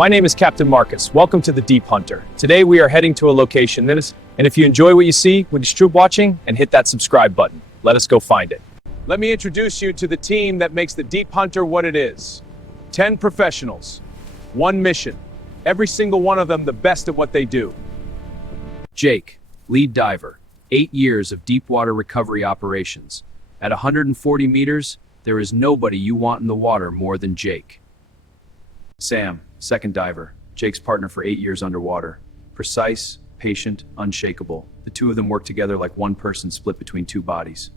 My name is Captain Marcus. Welcome to the Deep Hunter. Today we are heading to a location that is, and if you enjoy what you see, would you keep watching and hit that subscribe button. Let us go find it. Let me introduce you to the team that makes the Deep Hunter what it is. 10 professionals, one mission. Every single one of them the best at what they do. Jake, lead diver. 8 years of deep water recovery operations. At 140 meters, there is nobody you want in the water more than Jake. Sam, second diver. Jake's partner for 8 years underwater. Precise, patient, unshakable. The two of them work together like one person split between two bodies.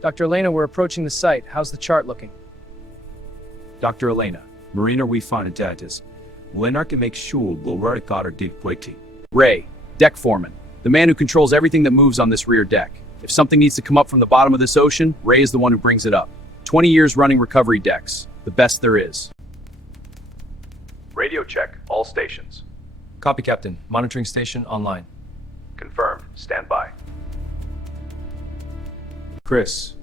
Dr. Elena, we're approaching the site. How's the chart looking? Dr. Elena, Marina we find datas. Lenar can make sure we'll got deep quickly. Ray, deck foreman. The man who controls everything that moves on this rear deck. If something needs to come up from the bottom of this ocean, Ray is the one who brings it up. 20 years running recovery decks. The best there is. Radio check, all stations. Copy, Captain. Monitoring station online. Confirmed, stand by. Chris.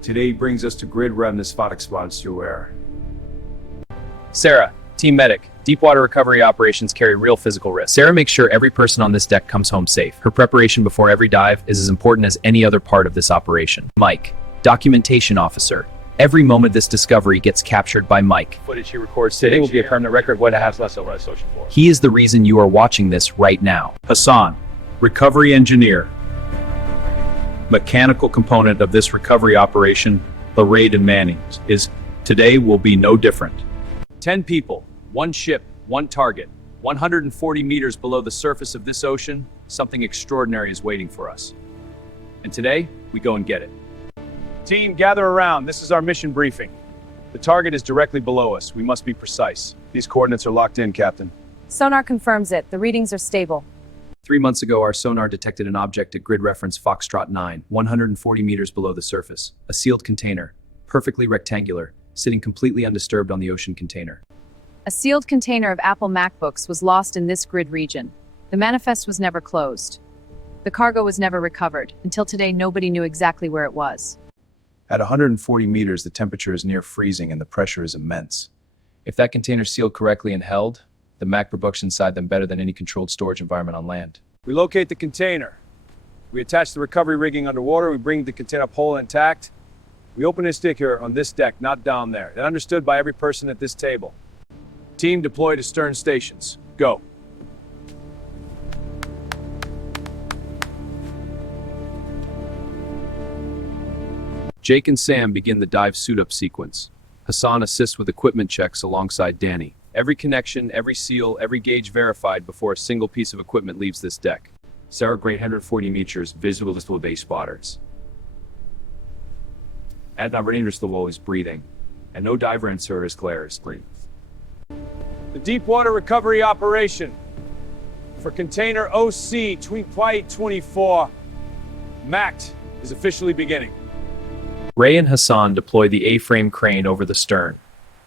Today brings us to grid readiness for expansion. Sarah, team medic. Deepwater recovery operations carry real physical risk. Sarah makes sure every person on this deck comes home safe. Her preparation before every dive is as important as any other part of this operation. Mike, documentation officer. Every moment this discovery gets captured by Mike. Footage he records today will be a permanent record of what has less over on the ocean floor. He is the reason you are watching this right now. Hassan, recovery engineer. Mechanical component of this recovery operation, Laraid and Manning, is today will be no different. 10 people, one ship, one target. 140 meters below the surface of this ocean, something extraordinary is waiting for us. And today, we go and get it. Team, gather around. This is our mission briefing. The target is directly below us. We must be precise. These coordinates are locked in, Captain. Sonar confirms it. The readings are stable. 3 months ago, our sonar detected an object at grid reference Foxtrot 9, 140 meters below the surface. A sealed container, perfectly rectangular, sitting completely undisturbed on the ocean container. A sealed container of Apple MacBooks was lost in this grid region. The manifest was never closed. The cargo was never recovered. Until today, nobody knew exactly where it was. At 140 meters, the temperature is near freezing and the pressure is immense. If that container sealed correctly and held, the MacBooks inside them better than any controlled storage environment on land. We locate the container. We attach the recovery rigging underwater. We bring the container up whole intact. We open a stick here on this deck, not down there. That's understood by every person at this table. Team deploy to stern stations. Go. Jake and Sam begin the dive suit-up sequence. Hassan assists with equipment checks alongside Danny. Every connection, every seal, every gauge verified before a single piece of equipment leaves this deck. Sarah, great 140 meters, visual listable base spotters. At number dangerous, the wall is breathing, and no diver in service glare is clean. The Deepwater Recovery Operation for container OC 2024 MACT is officially beginning. Ray and Hassan deploy the A-frame crane over the stern.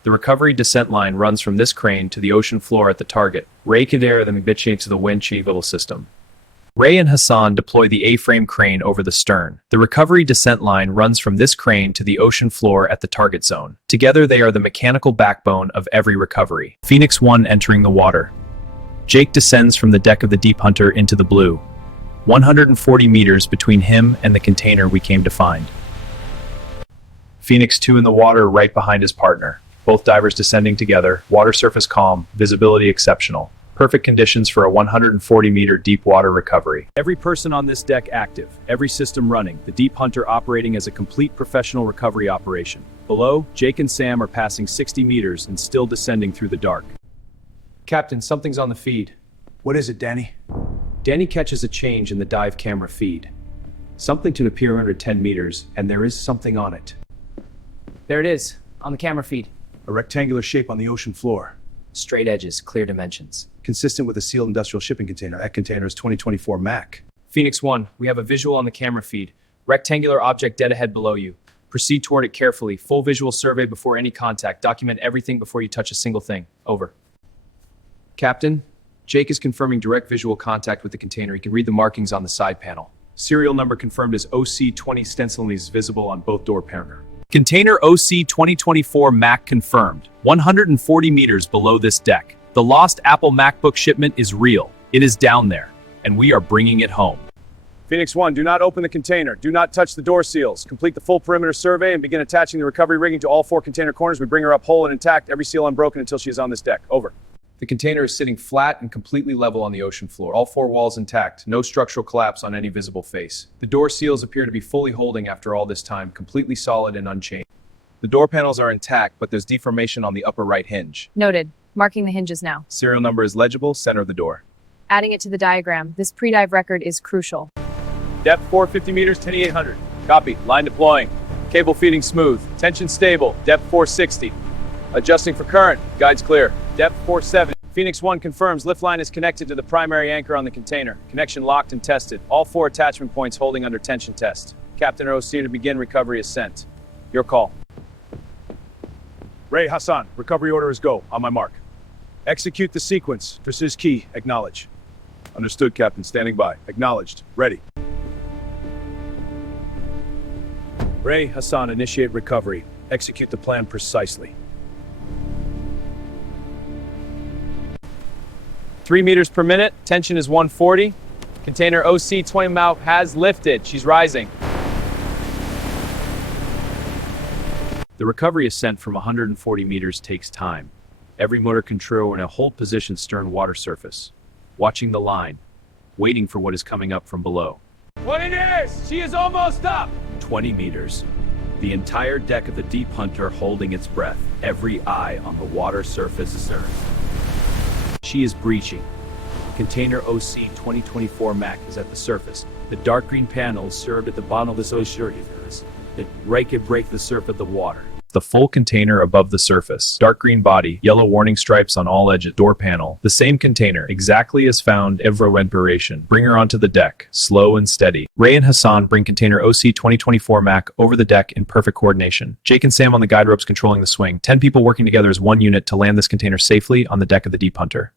The recovery descent line runs from this crane to the ocean floor at the target. Ray Kadera the Mbichi to the wind chief system. Ray and Hassan deploy the A-frame crane over the stern. The recovery descent line runs from this crane to the ocean floor at the target zone. Together they are the mechanical backbone of every recovery. Phoenix 1 entering the water. Jake descends from the deck of the Deep Hunter into the blue. 140 meters between him and the container we came to find. Phoenix 2 in the water right behind his partner. Both divers descending together, water surface calm, visibility exceptional. Perfect conditions for a 140-meter deep water recovery. Every person on this deck active, every system running, the Deep Hunter operating as a complete professional recovery operation. Below, Jake and Sam are passing 60 meters and still descending through the dark. Captain, something's on the feed. What is it, Danny? Danny catches a change in the dive camera feed. Something to appear under 10 meters, and there is something on it. There it is, on the camera feed. A rectangular shape on the ocean floor. Straight edges, clear dimensions. Consistent with a sealed industrial shipping container. That container is 2024 Mac. Phoenix 1, we have a visual on the camera feed. Rectangular object dead ahead below you. Proceed toward it carefully. Full visual survey before any contact. Document everything before you touch a single thing. Over. Captain, Jake is confirming direct visual contact with the container. He can read the markings on the side panel. Serial number confirmed as OC20 stencilingly is visible on both door panel. Container OC 2024 Mac confirmed. 140 meters below this deck. The lost Apple MacBook shipment is real. It is down there, and we are bringing it home. Phoenix 1, do not open the container. Do not touch the door seals. Complete the full perimeter survey and begin attaching the recovery rigging to all 4 container corners. We bring her up whole and intact, every seal unbroken until she is on this deck. Over. The container is sitting flat and completely level on the ocean floor. All 4 walls intact. No structural collapse on any visible face. The door seals appear to be fully holding after all this time, completely solid and unchanged. The door panels are intact, but there's deformation on the upper right hinge. Noted. Marking the hinges now. Serial number is legible, center of the door. Adding it to the diagram. This pre-dive record is crucial. Depth 450 meters, 10,800. Copy. Line deploying. Cable feeding smooth. Tension stable. Depth 460. Adjusting for current. Guides clear. Depth 470. Phoenix 1 confirms lift line is connected to the primary anchor on the container. Connection locked and tested. All 4 attachment points holding under tension test. Captain OC to begin recovery ascent. Your call. Ray, Hassan, recovery order is go. On my mark. Execute the sequence. This is key. Acknowledge. Understood, Captain. Standing by. Acknowledged. Ready. Ray, Hassan, initiate recovery. Execute the plan precisely. 3 meters per minute. Tension is 140. Container OC 20 mouth has lifted. She's rising. The recovery ascent from 140 meters takes time. Every motor control in a hold position stern water surface. Watching the line. Waiting for what is coming up from below. 20 meters! She is almost up! 20 meters. The entire deck of the Deep Hunter holding its breath. Every eye on the water surface astern. She is breaching. Container OC 2024 Mac is at the surface. The dark green panels served at the bottom of this ocean. It could break the surface of the water. The full container above the surface. Dark green body, yellow warning stripes on all edges. Door panel. The same container, exactly as found every operation. Bring her onto the deck, slow and steady. Ray and Hassan bring container OC 2024 Mac over the deck in perfect coordination. Jake and Sam on the guide ropes controlling the swing. 10 people working together as one unit to land this container safely on the deck of the Deep Hunter.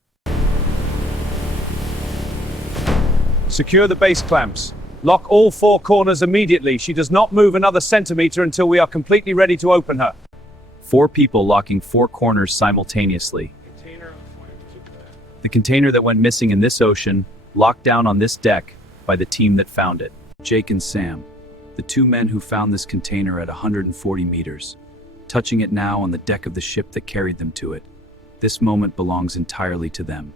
Secure the base clamps. Lock all 4 corners immediately. She does not move another centimeter until we are completely ready to open her. 4 people locking 4 corners simultaneously. The container that went missing in this ocean, locked down on this deck by the team that found it. Jake and Sam, the 2 men who found this container at 140 meters, touching it now on the deck of the ship that carried them to it. This moment belongs entirely to them.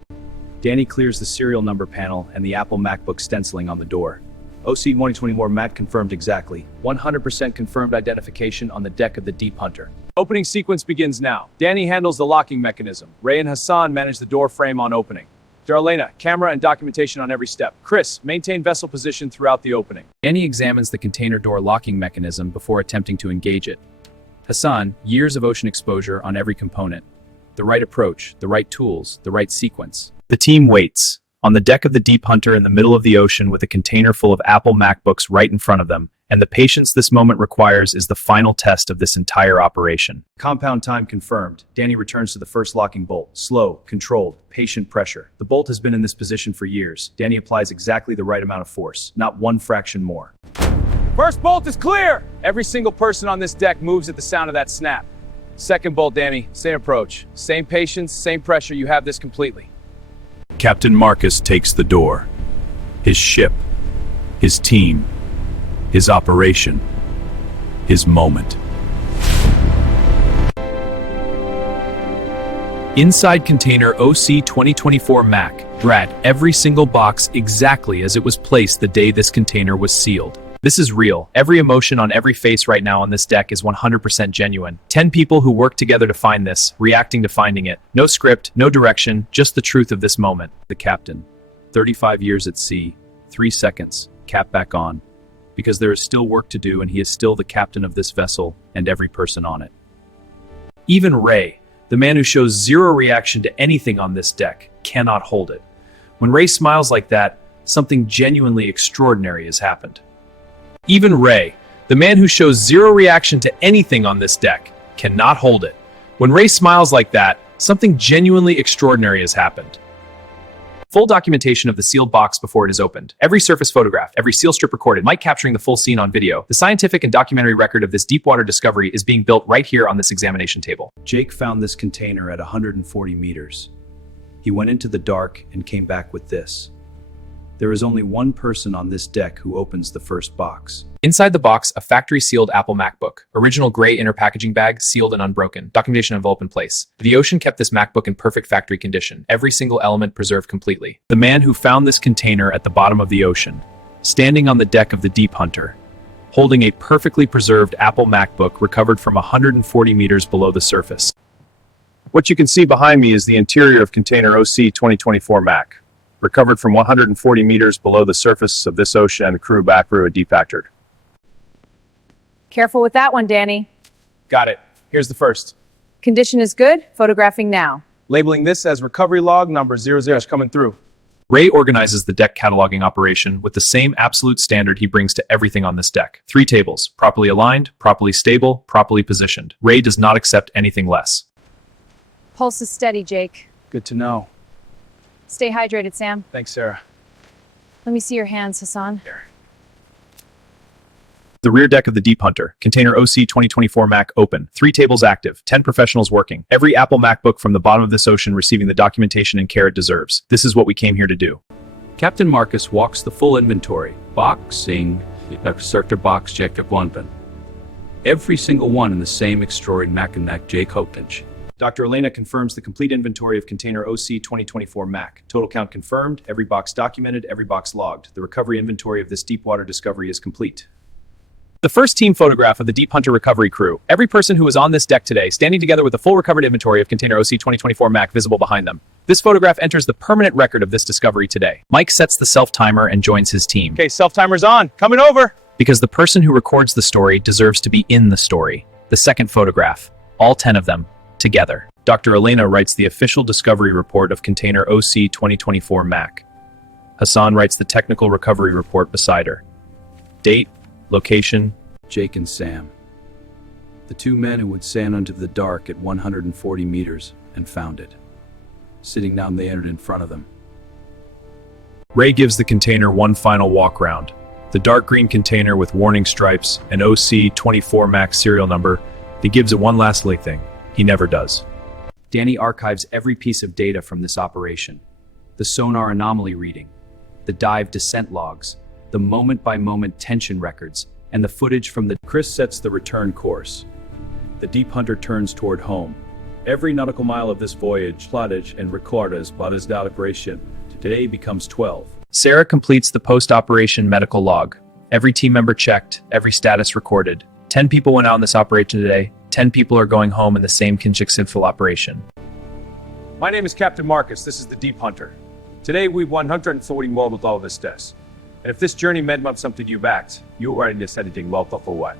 Danny clears the serial number panel and the Apple MacBook stenciling on the door. OC 2024 Mac confirmed exactly. 100% confirmed identification on the deck of the Deep Hunter. Opening sequence begins now. Danny handles the locking mechanism. Ray and Hassan manage the door frame on opening. Darlena, camera and documentation on every step. Chris, maintain vessel position throughout the opening. Danny examines the container door locking mechanism before attempting to engage it. Hassan, years of ocean exposure on every component. The right approach, the right tools, the right sequence. The team waits. On the deck of the Deep Hunter in the middle of the ocean with a container full of Apple MacBooks right in front of them, and the patience this moment requires is the final test of this entire operation. Compound time confirmed. Danny returns to the first locking bolt. Slow, controlled, patient pressure. The bolt has been in this position for years. Danny applies exactly the right amount of force, not 1 fraction more. First bolt is clear! Every single person on this deck moves at the sound of that snap. Second bolt, Danny, same approach. Same patience, same pressure. You have this completely. Captain Marcus takes the door. His ship, his team, his operation, his moment. Inside container OC 2024 Mac, Brad, every single box exactly as it was placed the day this container was sealed. This is real. Every emotion on every face right now on this deck is 100% genuine. 10 people who worked together to find this, reacting to finding it. No script, no direction, just the truth of this moment. The captain. 35 years at sea, 3 seconds, cap back on. Because there is still work to do and he is still the captain of this vessel and every person on it. Even Ray, the man who shows zero reaction to anything on this deck, cannot hold it. When Ray smiles like that, something genuinely extraordinary has happened. Even Ray, the man who shows zero reaction to anything on this deck, cannot hold it. When Ray smiles like that, something genuinely extraordinary has happened. Full documentation of the sealed box before it is opened. Every surface photograph, every seal strip recorded, Mike capturing the full scene on video. The scientific and documentary record of this deep-water discovery is being built right here on this examination table. Jake found this container at 140 meters. He went into the dark and came back with this. There is only one person on this deck who opens the first box. Inside the box, a factory-sealed Apple MacBook. Original gray inner packaging bag, sealed and unbroken. Documentation envelope in place. The ocean kept this MacBook in perfect factory condition. Every single element preserved completely. The man who found this container at the bottom of the ocean, standing on the deck of the Deep Hunter, holding a perfectly preserved Apple MacBook recovered from 140 meters below the surface. What you can see behind me is the interior of container OC 2024 Mac, recovered from 140 meters below the surface of this ocean and crew back through a defactored. Careful with that one, Danny. Got it. Here's the first. Condition is good. Photographing now. Labeling this as recovery log number 00 is coming through. Ray organizes the deck cataloging operation with the same absolute standard he brings to everything on this deck. 3 tables, properly aligned, properly stable, properly positioned. Ray does not accept anything less. Pulse is steady, Jake. Good to know. Stay hydrated, Sam. Thanks, Sarah. Let me see your hands, Hassan. The rear deck of the Deep Hunter, container OC 2024 Mac open, 3 tables active, 10 professionals working. Every Apple MacBook from the bottom of this ocean receiving the documentation and care it deserves. This is what we came here to do. Captain Marcus walks the full inventory. Boxing, sector box, Jacob London. Every single one in the same extraordinary Mac and Mac Jake Hopinch. Dr. Elena confirms the complete inventory of container OC 2024 Mac. Total count confirmed, every box documented, every box logged. The recovery inventory of this deep water discovery is complete. The first team photograph of the Deep Hunter recovery crew. Every person who was on this deck today standing together with a full recovered inventory of container OC 2024 Mac visible behind them. This photograph enters the permanent record of this discovery today. Mike sets the self-timer and joins his team. Okay, self-timer's on. Coming over. Because the person who records the story deserves to be in the story. The second photograph. All 10 of them. Together. Dr. Elena writes the official discovery report of container OC 2024 Mac. Hassan writes the technical recovery report beside her. Date, location, Jake and Sam. The 2 men who would stand under the dark at 140 meters and found it. Sitting down, they entered in front of them. Ray gives the container one final walk round. The dark green container with warning stripes and OC 24 Mac serial number. He gives it one last thing. He never does. Danny archives every piece of data from this operation. The sonar anomaly reading, the dive descent logs, the moment-by-moment tension records, and the footage from the... Chris sets the return course. The Deep Hunter turns toward home. Every nautical mile of this voyage, plotted and recorded as part of the operation, today becomes 12. Sarah completes the post-operation medical log. Every team member checked, every status recorded. 10 people went out in this operation today. 10 people are going home in the same Kinshik Sinful operation. My name is Captain Marcus. This is the Deep Hunter. Today we 140 more with all of this test. And if this journey meant something to you backed, you already just anything well thought for what?